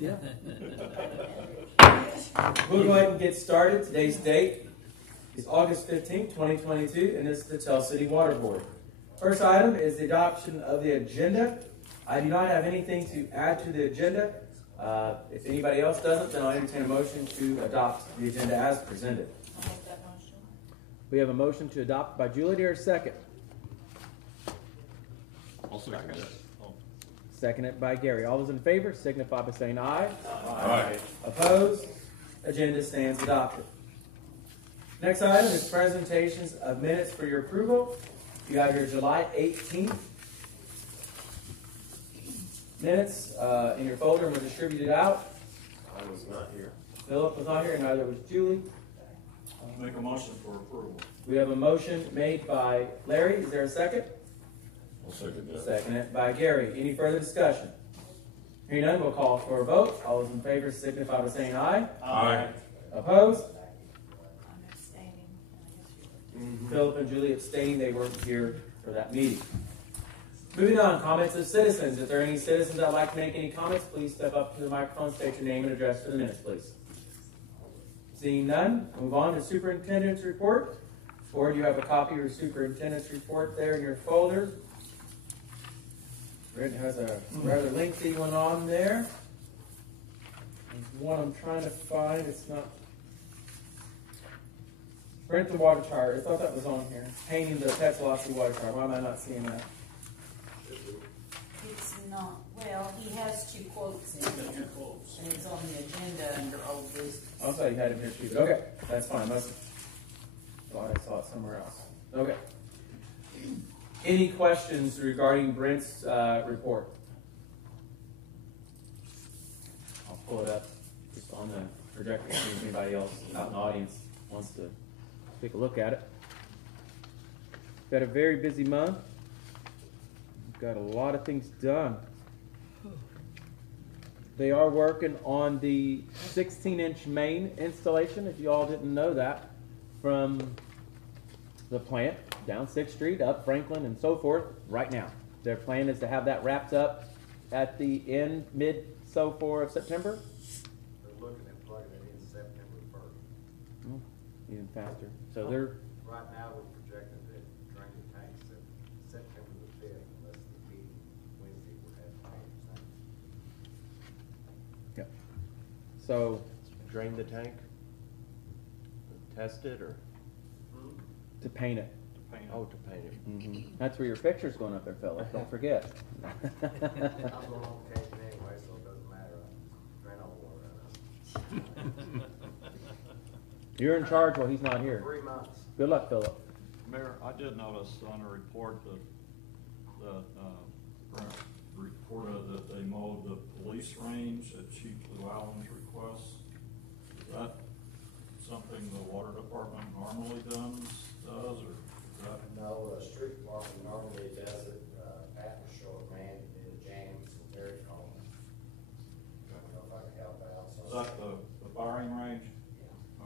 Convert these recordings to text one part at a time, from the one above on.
Yeah. We'll go ahead and get started. Today's date is August 15th, 2022, and this is the Tell City Water Board. First item is the adoption of the agenda. I do not have anything to add to the agenda. If anybody else doesn't, then I'll entertain a motion to adopt the agenda as presented. I'll make that motion. We have a motion to adopt by Julie. Dear, second. I'll second it. Seconded by Gary. All those in favor signify by saying aye. Aye. Opposed? Agenda stands adopted. Next item is presentations of minutes for your approval. You have your July 18th minutes in your folder and were distributed out. I was not here. Philip was not here, and neither was Julie. I'll make a motion for approval. We have a motion made by Larry. Is there a second? I'll second that. Seconded by Gary. Any further discussion? Hearing none, we'll call for a vote. All those in favor signify by saying aye. Aye. Opposed? I'm abstaining. I guess you Philip and Julie abstaining. They weren't here for that meeting. Moving on, comments of citizens. If there are any citizens that would like to make any comments, please step up to the microphone, state your name and address for the minutes, please. Seeing none, move on to superintendent's report. Board, you have a copy of your superintendent's report there in your folder. It has a rather lengthy one on there. There's one I'm trying to find. It's not. Rent the water tower. I thought that was on here. Painting the Petzolowski water tower. Why am I not seeing that? It's not. Well, he has two quotes in here. And it's on the agenda under old business. I thought you had it here too. But okay, that's fine. I thought I saw it somewhere else. Okay. Any questions regarding Brent's report? I'll pull it up just on the projector to see if anybody else out in the audience wants to Take a look at it. Got a very busy month. We've got a lot of things done. They are working on the 16-inch main installation, if you all didn't know that, from the plant down 6th Street, up Franklin, and so forth, right now. Their plan is to have that wrapped up at the mid-so forth of September. They're looking at plugging it in September 1st. Even faster. So they're Right now, we're projecting that drain the tanks at September the 5th, unless the meeting Wednesday will have to change. so Drain the tank? Test it or? to paint it. Oh, to paint it. That's where your picture's going up there, Philip. Don't forget. I'm going on occasion anyway, so it doesn't matter. I drain all the water out You're in charge while he's not of it. here. 3 months. Good luck, Philip. Mayor, I did notice on a report that Brent reported that they mowed the police range at Chief Llewellyn's request. Is that something the water department normally does, or is that? No, the street department normally does it. Pat was short man, did James and Terry Coleman. I don't know if I can help out. Is that the firing range?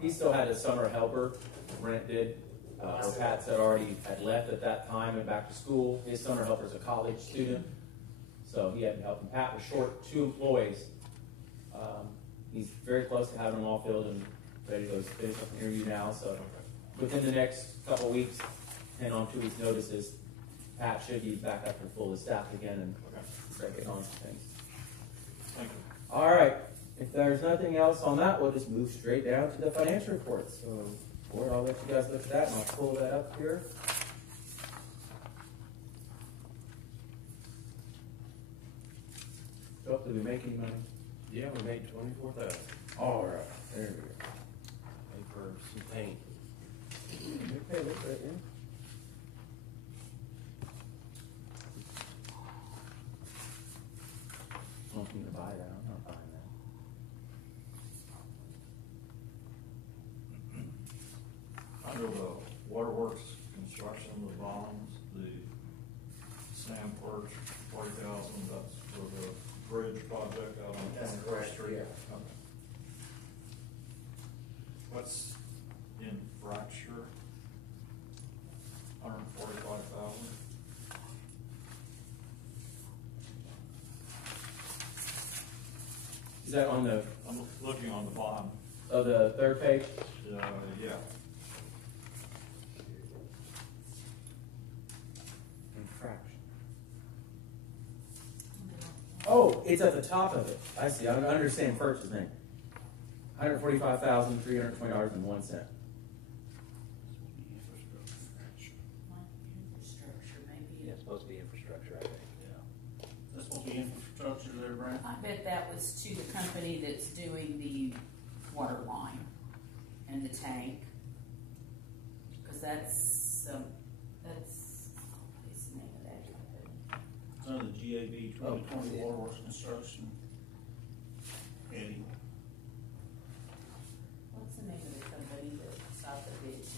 He still had a summer helper. Brent did. Or Pat had already left at that time and back to school. His summer helper's a college student, so he had to help him. Pat was short 2 employees. He's very close to having them all filled and ready to go finish up the interview now. So within the next couple of weeks, and on 2 weeks' notices, Pat should be back up and fully staffed again and start getting on some things. Thank you. All right. If there's nothing else on that, we'll just move straight down to the financial reports. So, Board, I'll let you guys look at that, and I'll pull that up here. So, did we make any money? Yeah, we made 24,000. All right. There we go. Pay for some paint. We pay a little bit, yeah. I don't need to buy that. I'm not buying that. Under the waterworks construction, the bonds, the sand work, 40,000, that's for the bridge project out on That's 21st correct, Street. yeah. Okay. What's in fracture? 145,000. Is that on the, I'm looking on the bottom. of the third page? Yeah. Infraction. Oh, it's at the top of it. I see. I understand Perch's name. $145,320.01. Infrastructure, maybe. Yeah, it's supposed to be infrastructure, I think. That's supposed to be infrastructure there, Brent. I bet that was to the company that's doing the water line and the tank. Cause that's, what is the name of that company? It's under the GAB 2020 Waterworks Construction. Eddie. What's the name of the company that's out the bid to do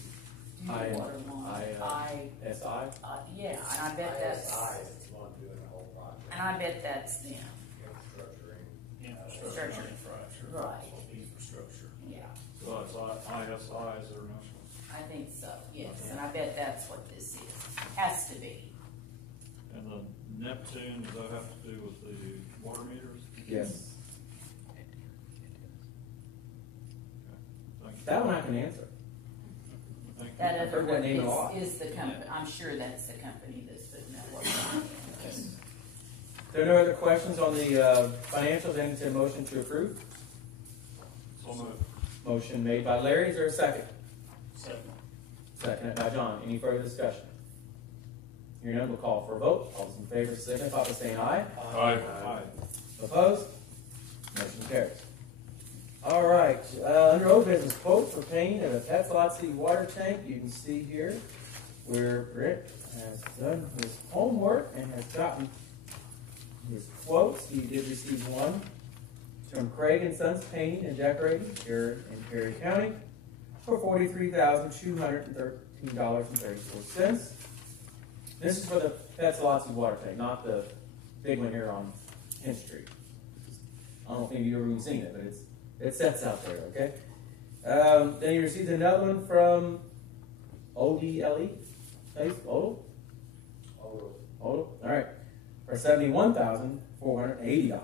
the I- water line? SI? Yeah, and I bet that's, ISI is the one doing the whole project. and I bet that's them, Infrastructure. Infrastructure, not infrastructure. Right. It's supposed to be infrastructure. yeah. So it's ISI is their initial. I think so, yes, and I bet that's what this is, has to be. And the Neptune, does that have to do with the water meters? Yes. Thank you. That one I can answer. Thank you. That I've other heard that one name a lot. is the company, I'm sure that's the company that's putting that water line. There are no other questions on the financials. Entertain a motion to approve. So moved. Motion made by Larry. Is there a second? Second. Seconded by John. Any further discussion? Hearing none, we'll call for a vote. All those in favor signify by saying aye. Aye. Opposed? Motion carries. All right. Under old business, quote for paint of a Petzolozzi water tank. You can see here where Rick has done his homework and has gotten his quotes. He did receive one from Craig and Sons Painting and Decorating here in Perry County for $43,213.34. This is for the Petzolozzi water tank, not the big one here on 10th Street. I don't know if you've ever even seen it, but it sets out there, okay? Then you received another one from ODLE. Odle? All right. For $71,480.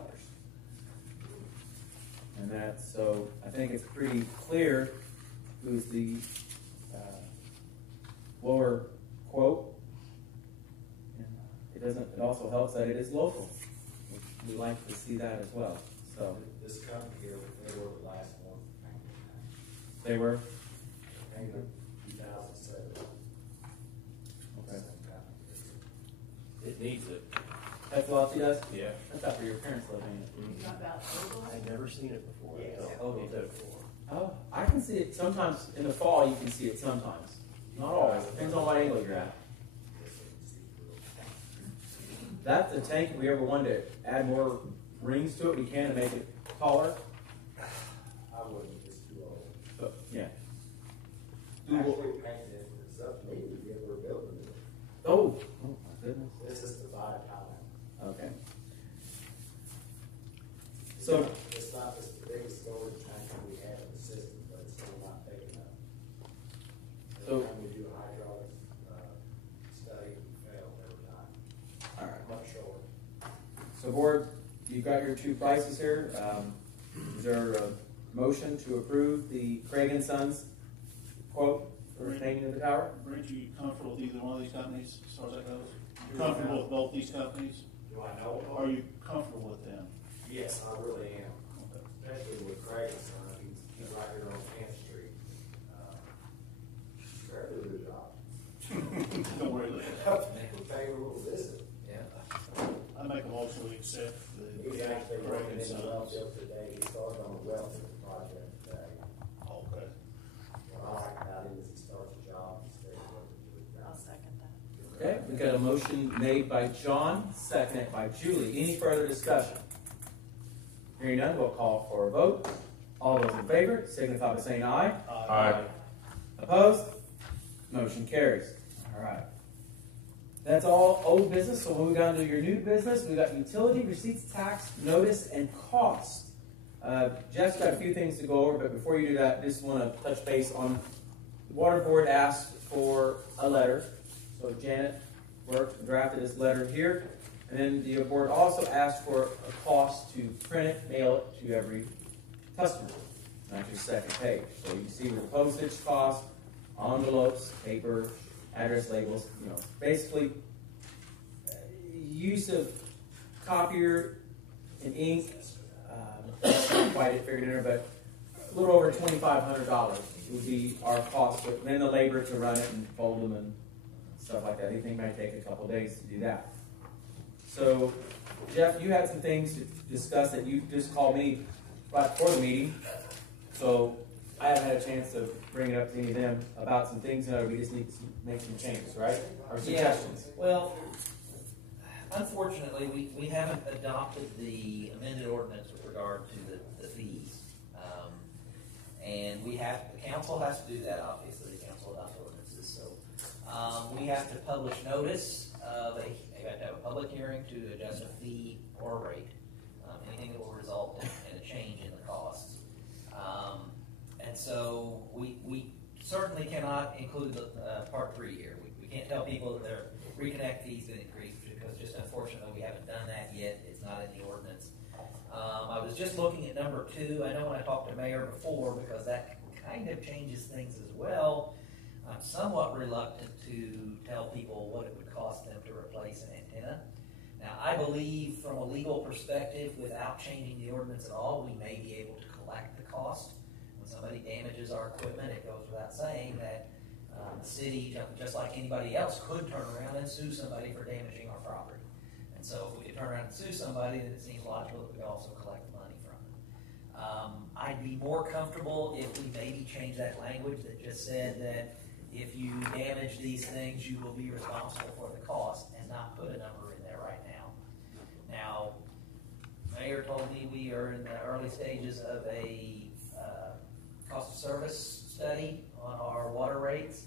And that's, so I think it's pretty clear who's the lower quote. And it also helps that it is local. We like to see that as well. So This company here, they were the last one. they were, Painted 2007. okay. It needs it. That's a lot he does? Yeah. That's not for your parents living in. I'd never seen it before. Yes. Oh, me too. Oh, I can see it sometimes in the fall. You can see it sometimes, not always. Depends on what angle you're at. That's the tank. If we ever wanted to add more rings to it, we can to make it taller. I wouldn't, it's too old. But yeah. Actually, painted it, it's up to me to get we're building it. Oh my goodness. This is to buy time. Okay. So It's not just the biggest storage tank that we have in the system, but it's still not big enough. So- Every time we do a hydraulics, study, we fail every time. all right. Much short. So board, you've got your two prices here. Is there a motion to approve the Craig and Sons quote for painting of the tower? Brent, you comfortable with either one of these companies, as far as that goes? You comfortable with both these companies? Do I know? Are you comfortable with them? Yes, I really am. Especially with Craig's son, he's right here on 10th Street. Very good job. Don't worry about it. We'll pay a little visit. Yeah. I make a motion to accept the He's actually Craig working and in the well Sons. field today. He started on the well field project today. Okay. What I like about him is he starts a job, he stays working to it. I'll second that. Okay, we got a motion made by John, seconded by Julie. Any further discussion? Hearing none, we'll call for a vote. All those in favor signify by saying aye. Aye. Opposed? Motion carries. All right. That's all old business. So moving on to your new business, we got utility receipts, tax, notice, and cost. Jeff's got a few things to go over, but before you do that, I just want to touch base on the water board asked for a letter. So Janet worked and drafted this letter here. And then the board also asked for a cost to print it, mail it to every customer. Not just second page. So you see the postage cost, envelopes, paper, address labels, basically use of copier and ink. Not quite figured in there, but a little over $2,500 would be our cost. But then the labor to run it and fold them and stuff like that. Anything might take a couple days to do that. So, Jeff, you had some things to discuss that you just called me right before the meeting. So I haven't had a chance to bring it up to any of them about some things that we just need to make some changes, right? Or suggestions. Yeah, well, unfortunately, we haven't adopted the amended ordinance with regard to the fees. And the council has to do that, obviously, the council adopts ordinances. So we have to publish notice of you have to have a public hearing to adjust a fee or a rate. Anything that will result in a change in the costs. And so we certainly cannot include part 3 here. We can't tell people that their reconnect fees going to increase because just unfortunately we haven't done that yet. It's not in the ordinance. I was just looking at number 2. I know when I talked to Mayor before, because that kind of changes things as well, I'm somewhat reluctant to tell people what it would cost them to replace an antenna. Now, I believe from a legal perspective, without changing the ordinance at all, we may be able to collect the cost. When somebody damages our equipment, it goes without saying that the city, just like anybody else, could turn around and sue somebody for damaging our property. And so if we could turn around and sue somebody, then it seems logical that we could also collect the money from them. I'd be more comfortable if we maybe change that language that just said that if you damage these things, you will be responsible for the cost, and not put a number in there right now. Now, Mayor told me we are in the early stages of a cost of service study on our water rates.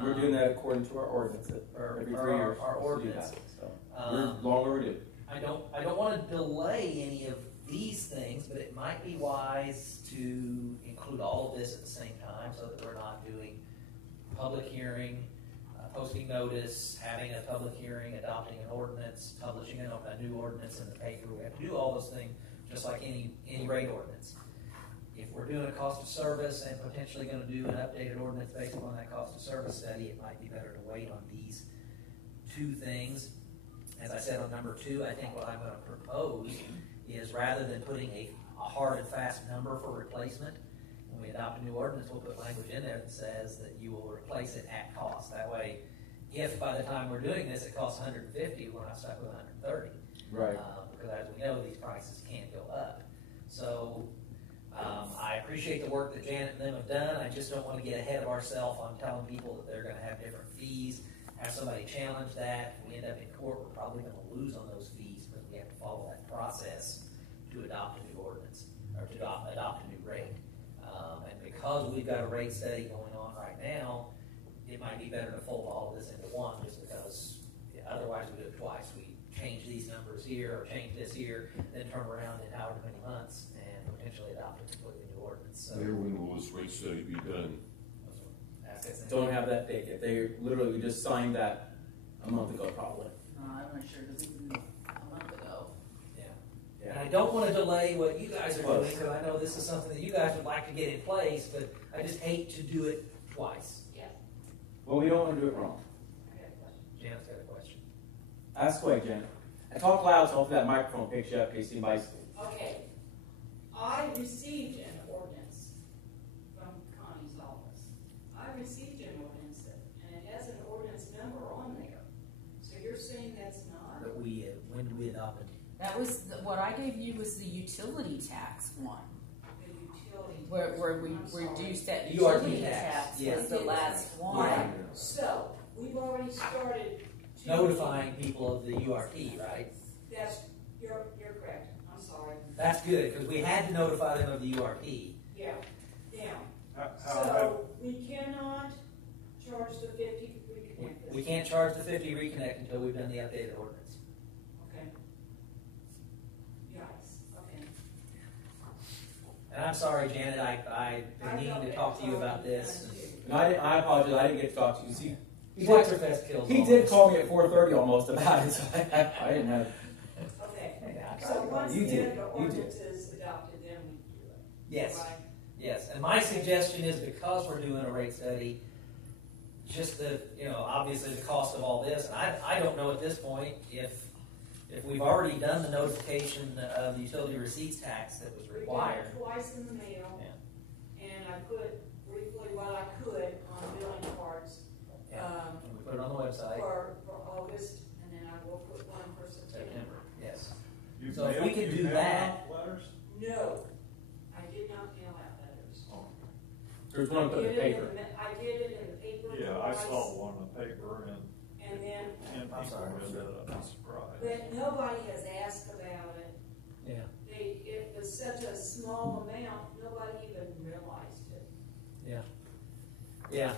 We're doing that according to our ordinance every 3 years. Our ordinance. So we're long overdue. I don't want to delay any of these things, but it might be wise to include all of this at the same time so that we're not doing public hearing, posting notice, having a public hearing, adopting an ordinance, publishing a new ordinance in the paper. We have to do all those things just like any rate ordinance. If we're doing a cost of service and potentially going to do an updated ordinance based on that cost of service study, it might be better to wait on these 2 things. As I said on number 2, I think what I'm going to propose is rather than putting a hard and fast number for replacement, when we adopt a new ordinance, we'll put language in there that says that you will replace it at cost. That way, if by the time we're doing this it costs $150, we're not stuck with $130. Right. Because as we know, these prices can't go up. So I appreciate the work that Janet and them have done. I just don't want to get ahead of ourselves on telling people that they're going to have different fees. Have somebody challenge that. If we end up in court, we're probably going to lose on those fees because we have to follow that process to adopt a new ordinance or to adopt a new rate. And because we've got a rate study going on right now, it might be better to fold all of this into one, just because otherwise we do it twice. We change these numbers here or change this here, then turn around in however many months and potentially adopt a completely new ordinance. So, Mayor, when will this rate study be done? Don't have that date yet. They literally just signed that a month ago, probably. I'm not sure, because it was a month ago. yeah. And I don't want to delay what you guys are doing, because I know this is something that you guys would like to get in place, but I just hate to do it twice. Yeah. Well, we don't want to do it wrong. I got a question. Janet's got a question. Ask away, Janet. And talk loud so hopefully that microphone picks you up in case anybody's... Okay, I received an ordinance from Connie's office. I received an ordinance, and it has an ordinance number on there. So you're saying that's not? But when did we adopt it? That was, what I gave you was the utility tax one, The utility. where we I'm sorry. reduced that URT utility tax, tax yes. was the last one. Right, so, we've already started to. Notifying people of the URT, right? That's, you're correct, I'm sorry. That's good, because we had to notify them of the URT. Yeah, so, we cannot charge the 50 reconnect. We can't charge the 50 reconnect until we've done the updated ordinance. Okay. Yes, okay. And I'm sorry, Janet, I've been needing to talk to you about this. And I apologize, I didn't get to talk to you. See, Schweitzer kills He all did this. call me at 4:30 almost about it, so I didn't have. Okay, Yeah, so once You the did. You ordinance is adopted, then we do it. Yes. Right? Yes, and my suggestion is because we're doing a rate study, just the, obviously the cost of all this, and I don't know at this point if we've already done the notification of the utility receipts tax that was We did required. it twice in the mail, Yeah. and I put briefly what I could on billing cards, And we put it on the website, for August, and then I will put one for September. September, yes. You So if we mailed- can you do mailed that- out Letters? No, I did not mail out letters. Oh, There's one put in the paper. I did it in the paper. yeah, I twice, saw one in the paper and then, people read it, I'd be surprised. but nobody has asked about it. Yeah. It was such a small amount, nobody even realized it. Yeah. Yeah,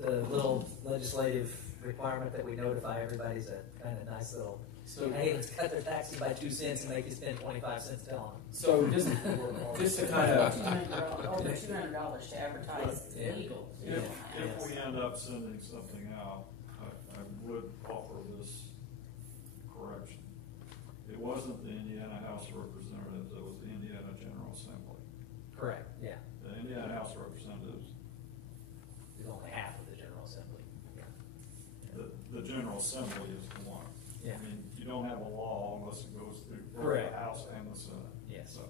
the little legislative requirement that we notify everybody's a kind of nice little, So, hey, let's cut their taxes by 2 cents and make you spend 25 cents telling them. so just to kind of, Over $200 to advertise it's Yeah. legal. If we end up sending something out, I would offer this correction. It wasn't the Indiana House of Representatives, it was the Indiana General Assembly. Correct, yeah. The Indiana House of Representatives, It's only half of the General Assembly. the General Assembly is the one. Yeah. I mean, you don't have a law unless it goes through both Correct. the House and the Senate. Yes. So,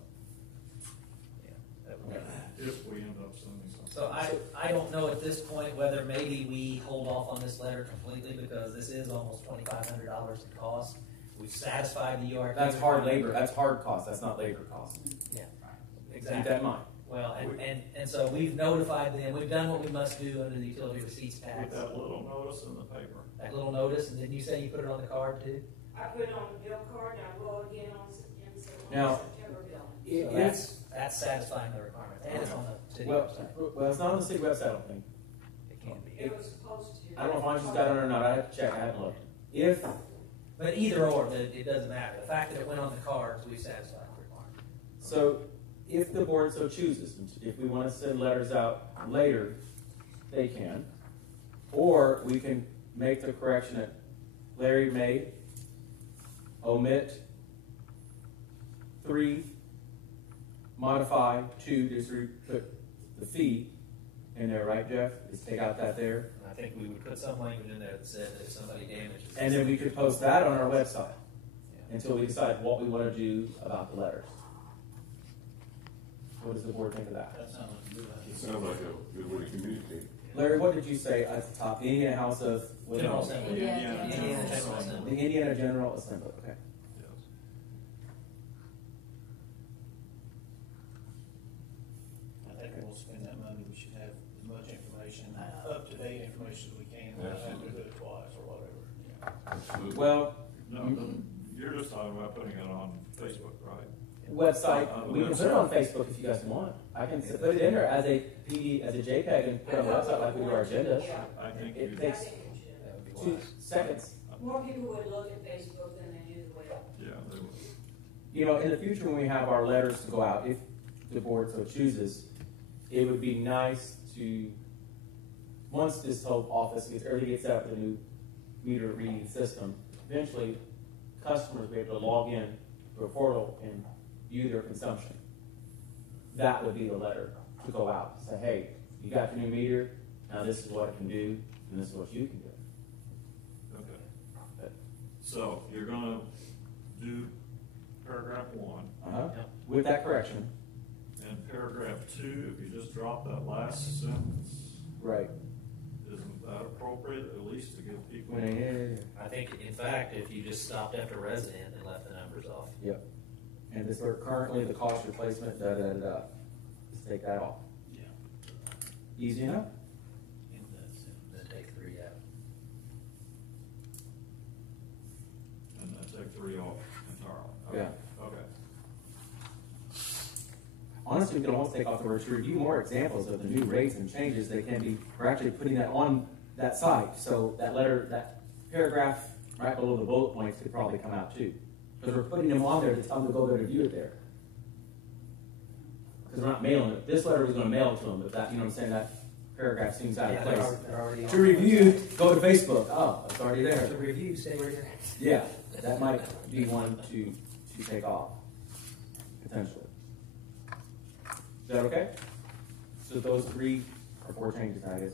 Yeah. That would be- if we end up sending something. So I don't know at this point whether maybe we hold off on this letter completely because this is almost $2,500 in cost. We've satisfied the URP. that's hard labor, that's hard cost, that's not labor cost. Yeah, Keep exactly. that in mind. Well, and so we've notified them, we've done what we must do under the utility receipts With tax. that little notice in the paper. That little notice, and then you say you put it on the card too? I put it on the bill card, and I will again on Now, September bill. So that's satisfying the requirement, and it's on the city Well, website. well, it's not on the city website, I don't think. It can be. It was supposed to. I don't know if Ansh's got it or not, I have to check, I haven't looked. If, But either or, it doesn't matter. The fact that it went on the cards, we satisfied the requirement. so, if the board so chooses, if we want to send letters out later, they can. Or we can make the correction that Larry made, omit 3, modify 2, just put the fee in there, right, Jeff? Just take out that there. And I think we would put some language in there that said that if somebody damages. And then we could post that on our website until we decide what we want to do about the letters. What does the board think of that? That sounds like a good idea. It sounds like a good way to communicate. Larry, what did you say at the top? The Indiana House of what General else? Assembly. Yeah. Indiana General Assembly. The Indiana General Assembly. Okay. Yes. I think we'll spend that money, we should have as much information, up-to-date information as we can, without having to do it twice or whatever. Absolutely. Well, No, you're just talking about putting it on Facebook, right? website. We can put it on Facebook if you guys want. I can put it in there as a PD, as a JPEG, and put it on the website like we do our agendas. Yeah. I think It you, I takes think it should. That would be 2 wise. seconds. More people would look at Facebook than they do the web. yeah, they would. You know, in the future when we have our letters to go out, if the board so chooses, it would be nice to, once this whole office gets set up with a new meter reading system, eventually customers will be able to log in to a portal and view their consumption. That would be the letter to go out. Say, hey, you got your new meter, now this is what it can do, and this is what you can do. Okay. So you're gonna do paragraph 1, Uh-huh. Yep. With that correction. and paragraph 2, if you just drop that last sentence, Right. isn't that appropriate, at least to give people? I think, in fact, if you just stopped after resident and left the numbers off. Yep. And this are currently the cost replacement, da. Just take that off. Yeah. Easy enough? And that's it. Then take 3 out. And then take 3 off entirely? Okay. Yeah. Okay. Honestly, we can almost take off the word to review more examples of the new rates and changes that can be, we're actually putting that on that site. So that letter, that paragraph right below the bullet points could probably come out too. Because we're putting them on there to tell them to go there to view it there. Because we're not mailing it. This letter was going to mail it to them, but that, you know what I'm saying, that paragraph seems out of Yeah, place. they're already on. To review, go to Facebook. Oh, it's already there. To review, stay where you're at. Yeah, that might be one to take off, potentially. Is that okay? So those 3 or 4 changes, I guess.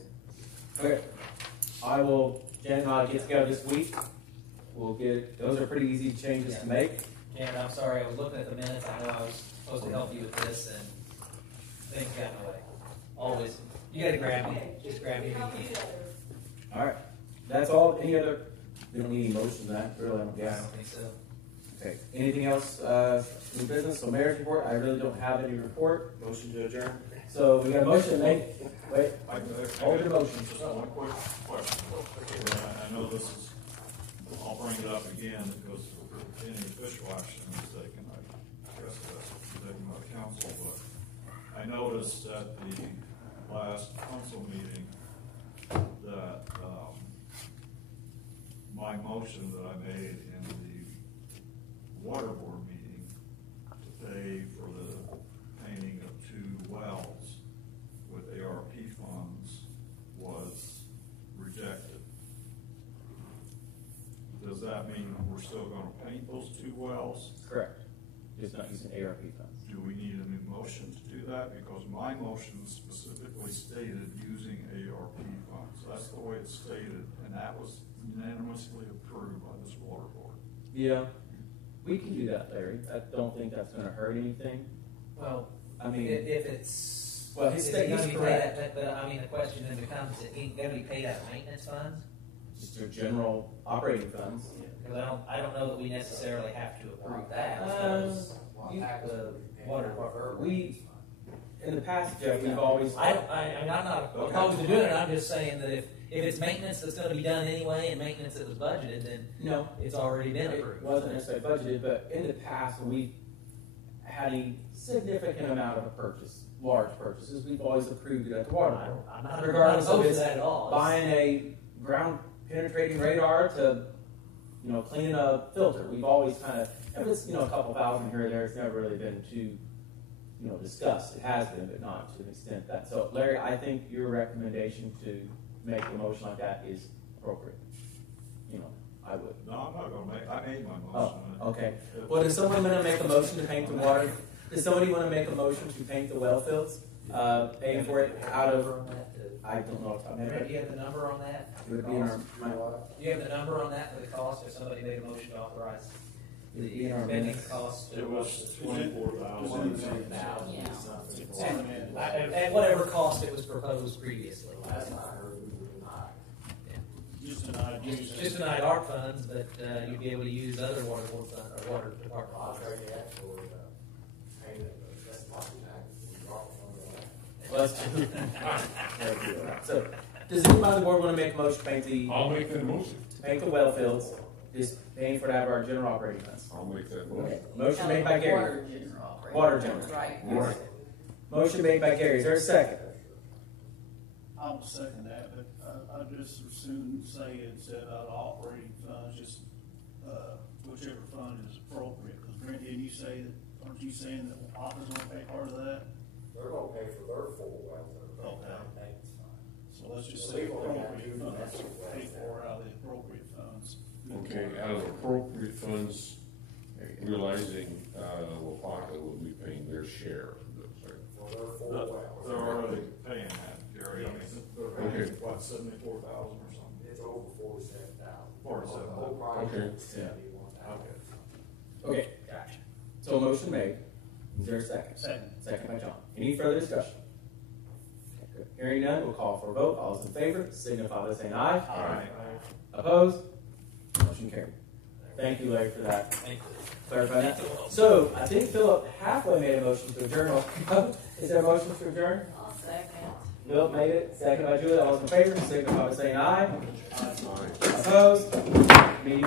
Okay. Jen and I get together this week. Those are pretty easy changes to make. Ken, I'm sorry, I was looking at the minutes, I know I was supposed to help you with this, and things got in the way. Always, you gotta grab me, just grab me. Help each other. All right. That's all. Any other? We don't need any motion to that, really, I don't I guess. don't think so. Okay. Anything else, in business? So mayor's report, I really don't have any report. Motion to adjourn? So we got a motion to make. Wait, hold your motion. Just one quick question. I know this is, I'll bring it up again because if any official action is taken, I guess that's taken by the council, but I noticed at the last council meeting that, my motion that I made in the water board meeting to pay for the painting of 2 wells with ARP funds was rejected. Does that mean we're still gonna paint those 2 wells? Correct. Just not using ARP funds. Do we need a new motion to do that? Because my motion specifically stated using ARP funds. That's the way it's stated, and that was unanimously approved by this water board. Yeah. We can do that, Larry. I don't think that's gonna hurt anything. Well, I mean, if it's. well, his is it statement gonna is be correct. paid out- But, I mean, the question then becomes, is it gonna be paid out of maintenance funds? Just your general operating funds. Because I don't know that we necessarily have to approve that. You- The water department. In the past, Jeff, we've always. I mean, I'm not opposed to doing it, I'm just saying that if it's maintenance that's gonna be done anyway, and maintenance that was budgeted, then No, it's already been it approved. wasn't necessarily budgeted, but in the past, when we had a significant amount of a purchase, large purchases, we've always approved it at the water board. I'm not Regardless of opposed to it's that at all. Buying a ground penetrating radar to, clean a filter. We've always kind of, if it's, a couple thousand here or there, it's never really been too, discussed. It has been, but not to the extent that. So, Larry, I think your recommendation to make a motion like that is appropriate. I would. No, I'm not gonna I made my Oh, motion. okay. Well, does someone want to make a motion to paint the water? Does somebody want to make a motion to paint the well fields? Paying for it out of, On that, I don't know if I'm do you have the number on that? It would be in our, Do you have the number on that for the cost, if somebody made a motion to authorize it would be in our spending minutes. cost? It was 24,000. Yeah. At whatever cost it was proposed previously. Just an idea. Just denied our funds, but you'd be able to use other water board funds, or water department I'll funds. trade that for, payment of that's property tax. Well, that's so, does anybody on the board want to make a motion to paint I'll make that motion. the well fields? Is paying for it out of our general operating funds. I'll make that Okay. motion. Motion made by Gary. Water general operating. Water general. Right. Yes. Motion made by Gary. Is there a second? I'll second that, but I'd just as soon say instead of operating funds, just, whichever fund is appropriate. Because Brent, didn't you say that, aren't you saying that office will pay part of that? They're gonna pay for their full well, they're gonna pay Okay. maintenance fund. So let's just say appropriate funds, pay for out of the appropriate funds. Okay, out of appropriate funds, realizing, Wapaka will be paying their share. For their full well. They're already paying that, Gary. I mean, they're Okay. paying, what, 74,000 or something? It's over 47,000. 47. The whole project Okay. is 71,000. Okay, gotcha. So a motion made. Is there a second? Second. Second by John. Any further discussion? Okay, good. Hearing none, we'll call for a vote. All those in favor, signify by saying aye. Aye. Opposed? Motion carried. Thank you, Larry, for that. Thank you. Clarify that. So, I think Philip halfway made a motion to adjourn. Is there a motion to adjourn? I'll second. Philip made it, second by Julie. All those in favor, signify by saying aye. Aye. Opposed? Meeting